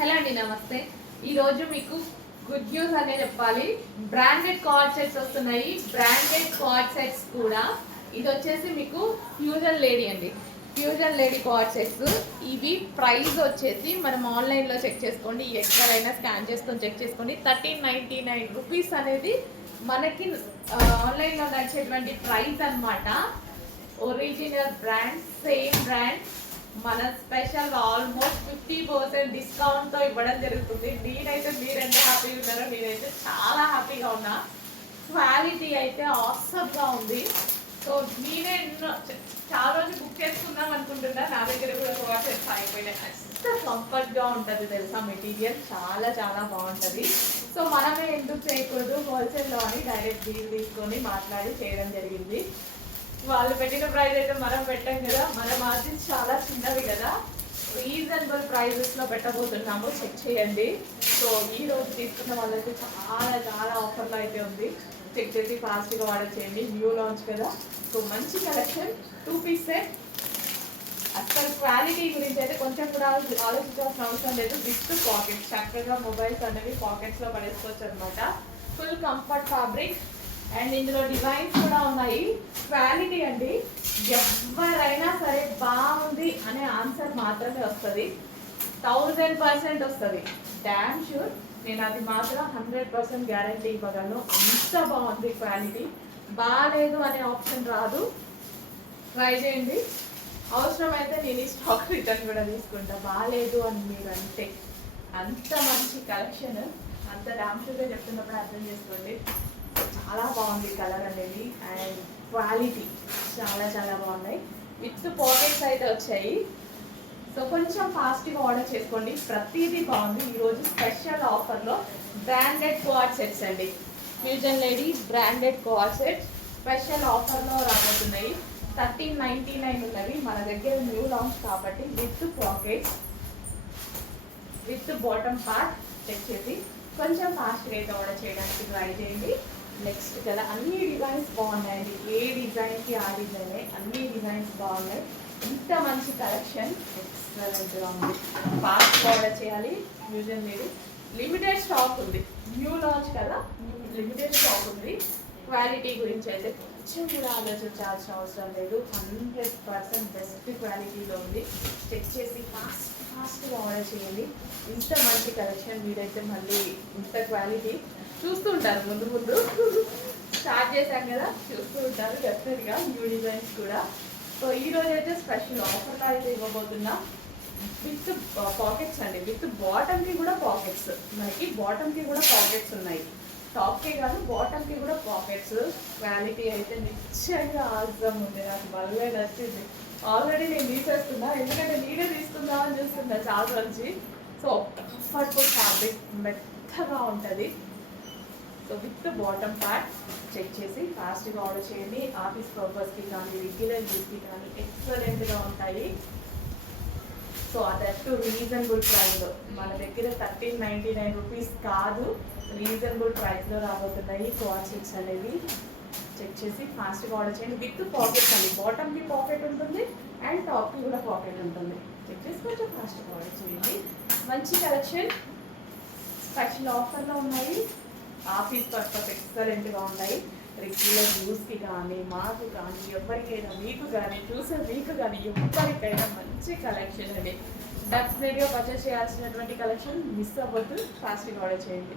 Hello అండి, నమస్తే. ఈరోజు మీకు గుడ్ న్యూస్ అనే చెప్పాలి. బ్రాండెడ్ కార్డ్ సెట్స్ వస్తున్నాయి. బ్రాండెడ్ కార్డ్ సెట్స్ కూడా. ఇది వచ్చేసి మీకు ఫ్యూజన్ లేడీ అండి. Fusion lady card sets. ఇవి ప్రైస్ వచ్చేసి మనం ఆన్లైన్లో చెక్ చేసుకోండి, ఎక్కడైనా స్కాన్ చేసుకొని చెక్ చేసుకోండి. 1399 రూపీస్ అనేది మనకి ఆన్లైన్లో నడిచేటువంటి ప్రైస్ అనమాట. Original brand, same brand. మన స్పెషల్ ఆల్మోస్ట్ 50% డిస్కౌంట్తో ఇవ్వడం జరుగుతుంది. నేనైతే మీరు ఎంత హ్యాపీగా ఉన్నారో నేనైతే చాలా హ్యాపీగా ఉన్నా. క్వాలిటీ అయితే ఆసమ్గా ఉంది. సో నేనే చాలా రోజు బుక్ చేసుకుందాం అనుకుంటున్నా. నా దగ్గర కూడా వాచెస్ అయిపోయినాయి. ఎంత కంఫర్ట్గా ఉంటుంది తెలుసా, మెటీరియల్ చాలా చాలా బాగుంటుంది. సో మనమే ఎందుకు చేయకూడదు, హోల్సేల్లో అని డైరెక్ట్ డీల్ తీసుకొని మాట్లాడి చేయడం జరిగింది. వాళ్ళు పెట్టిన ప్రైస్ అయితే మనం పెట్టాం కదా, మన మార్జిన్స్ చాలా చిన్నవి కదా. రీజనబుల్ ప్రైజెస్లో పెట్టబోతున్నాము, చెక్ చేయండి. సో ఈ రోజు తీసుకున్న వాళ్ళకి చాలా చాలా ఆఫర్లో అయితే ఉంది. చెక్ చేసి ఫాస్ట్గా ఆర్డర్ చేయండి. న్యూ లాంచ్ కదా, సో మంచి కలెక్షన్. 2 piece set. అసలు క్వాలిటీ గురించి అయితే కొంచెం కూడా ఆలోచించాల్సిన అవసరం లేదు. విత్ పాకెట్స్, చక్కగా మొబైల్స్ అనేవి పాకెట్స్లో పడేసుకోవచ్చు అనమాట. ఫుల్ కంఫర్ట్ ఫ్యాబ్రిక్ అండ్ ఇందులో డిజైన్స్ కూడా ఉన్నాయి. క్వాలిటీ అండి, ఎవరైనా సరే బాగుంది అనే ఆన్సర్ మాత్రమే వస్తుంది. 1000% వస్తుంది, డ్యామ్ షూర్. నేను అది మాత్రం 100% గ్యారంటీ ఇవ్వగలను. అంత బాగుంది క్వాలిటీ. బాగాలేదు అనే ఆప్షన్ రాదు. ట్రై చేయండి. అవసరమైతే నేను ఈ స్టాక్ రిటర్న్ కూడా తీసుకుంటా, బాగాలేదు అని మీరు అంటే. అంత మంచి కలెక్షన్, అంత డ్యామ్ షూర్గా చెప్తున్నప్పుడు అర్థం చేసుకోండి. చాలా బాగుంది కలర్ అనేది అండ్ క్వాలిటీ చాలా చాలా బాగున్నాయి. విత్ పాకెట్స్ అయితే వచ్చాయి. సో కొంచెం ఫాస్ట్గా ఆర్డర్ చేసుకోండి. ప్రతిదీ బాగుంది. ఈరోజు స్పెషల్ ఆఫర్లో బ్రాండెడ్ కార్డ్ సెట్స్ అండి. Fusion lady branded cord sets special ఆఫర్లో రాబోతున్నాయి. 1399 ఉన్నవి. మన దగ్గర న్యూ లాంచ్ కాబట్టి with pockets, with bottom part. Check చేసి కొంచెం ఫాస్ట్గా అయితే ఆర్డర్ చేయడానికి ట్రై చేయండి. నెక్స్ట్ కదా, అన్ని డిజైన్స్ బాగున్నాయండి. ఏ డిజైన్కి ఆ డిజైనే, అన్ని డిజైన్స్ బాగున్నాయి. ఇంత మంచి కలెక్షన్ ఎక్సలెంట్గా ఉంది. ఫాస్ట్ ఆర్డర్ చేయాలి. ఫ్యూజన్ లేదు, లిమిటెడ్ స్టాక్ ఉంది. న్యూ లాంచ్ కదా, లిమిటెడ్ స్టాక్ ఉంది. క్వాలిటీ గురించి అయితే కొంచెం కూడా ఆలోచించాల్సిన అవసరం లేదు. 100% బెస్ట్ క్వాలిటీలో ఉంది. చెక్ చేసి ఫాస్ట్గా ఆర్డర్ చేయండి. ఇంత మంచి కలెక్షన్ మీరైతే మళ్ళీ ఇంత క్వాలిటీ చూస్తూ ఉంటారు. ముందు ముందు స్టార్ట్ చేశాం కదా, చూస్తూ ఉంటారు డెఫినెట్గా న్యూ డిజైన్స్ కూడా. సో ఈరోజు అయితే స్పెషల్ ఆఫర్లో అయితే ఇవ్వబోతున్నా. విత్ పాకెట్స్ అండి, విత్ బాటమ్కి కూడా పాకెట్స్. మనకి బాటమ్కి కూడా పాకెట్స్ ఉన్నాయి. టాప్కి కాదు, బాటమ్కి కూడా పాకెట్స్. క్వాలిటీ అయితే నిశ్చయంగా ఆసమ్ ఉంది. నాకు బాగా నచ్చింది. ఆల్రెడీ నేను తీసేస్తున్నా, ఎందుకంటే నేనే తీసుకుందామని చూస్తున్నా చాలా నుంచి. సో కంఫర్టబుల్ ఫ్యాబ్రిక్, మెత్తగా ఉంటుంది. So with bottom part. Check చేసి ఫాస్ట్గా ఆర్డర్ చేయండి. ఆఫీస్ పర్పస్కి కానీ రెగ్యులర్ యూస్కి కానీ ఎక్సలెంట్గా ఉంటాయి. సో అదట్టు రీజనబుల్ ప్రైస్లో. మన దగ్గర 1399 రూపీస్ కాదు, రీజనబుల్ ప్రైస్లో రాబోతున్నాయి కార్డ్ సెట్స్ అనేవి. చెక్ చేసి ఫాస్ట్గా ఆర్డర్ చేయండి. విత్ పాకెట్స్ అండి. బాటమ్కి పాకెట్ ఉంటుంది అండ్ టాప్కి కూడా పాకెట్ ఉంటుంది. చెక్ చేసి కొంచెం ఫాస్ట్గా ఆర్డర్ చేయండి. మంచి కలెక్షన్, స్పెషల్ ఆఫర్లో ఉన్నాయి. ఆఫీస్ పర్పస్ ఎక్సలెంట్గా ఉన్నాయి. రెగ్యులర్ యూస్కి కానీ, మాకు కానీ, ఎవరికైనా, మీకు కానీ, చూసే మీకు కానీ, ఎవరికైనా మంచి కలెక్షన్ అండి. డెఫినెట్గా పర్చేస్ చేయాల్సినటువంటి కలెక్షన్. మిస్ అవ్వద్దు, ఫాస్ట్గా ఆర్డర్ చేయండి.